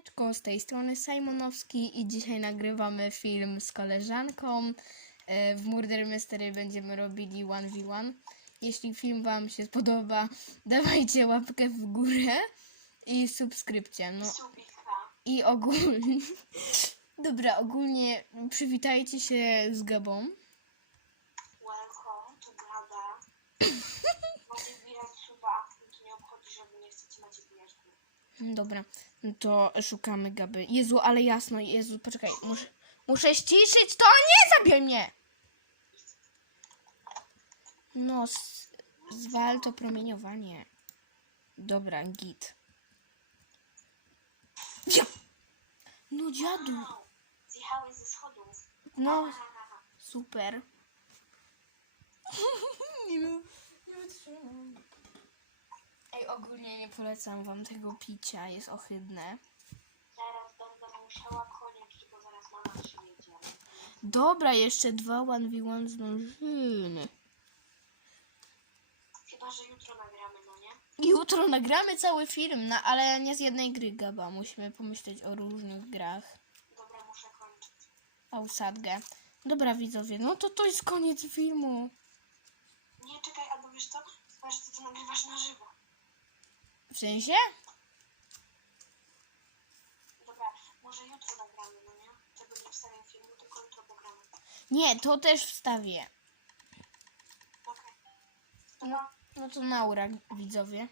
Siemaneczko, z tej strony Simonowski i dzisiaj nagrywamy film z koleżanką. E, W Murder Mystery będziemy robili 1v1. Jeśli film Wam się spodoba, dawajcie łapkę w górę i subskrypcję. No i ogólnie... Dobra, ogólnie przywitajcie się z Gabą. Welcome to Gada. Dobra, no to szukamy Gaby. Jezu, ale jasno, Jezu, poczekaj, muszę, muszę ściszyć to, nie zabij mnie! No, zwal to promieniowanie. Dobra, git. Ja. No dziadu, zjechałeś ze schodów. no super. nie wiem. Ej, ogólnie nie polecam wam tego picia, jest ohydne. Zaraz będę musiała koniecznie, bo zaraz mama przyjedzie. Dobra, jeszcze dwa 1v1 zdążymy. Chyba, że jutro nagramy, no nie? Jutro nagramy cały film, no, ale nie z jednej gry, Gaba. Musimy pomyśleć o różnych grach. Dobra, muszę kończyć. Ausadgę. Dobra, widzowie, no to to jest koniec filmu. Nie, czekaj, albo wiesz co? Zobacz, ty to nagrywasz na żywo. W sensie? Dobra, może jutro nagramy, no nie? Tego nie wstawię filmu, tylko jutro pogramy. Nie, to też wstawię. Okej. No, no to naura, widzowie.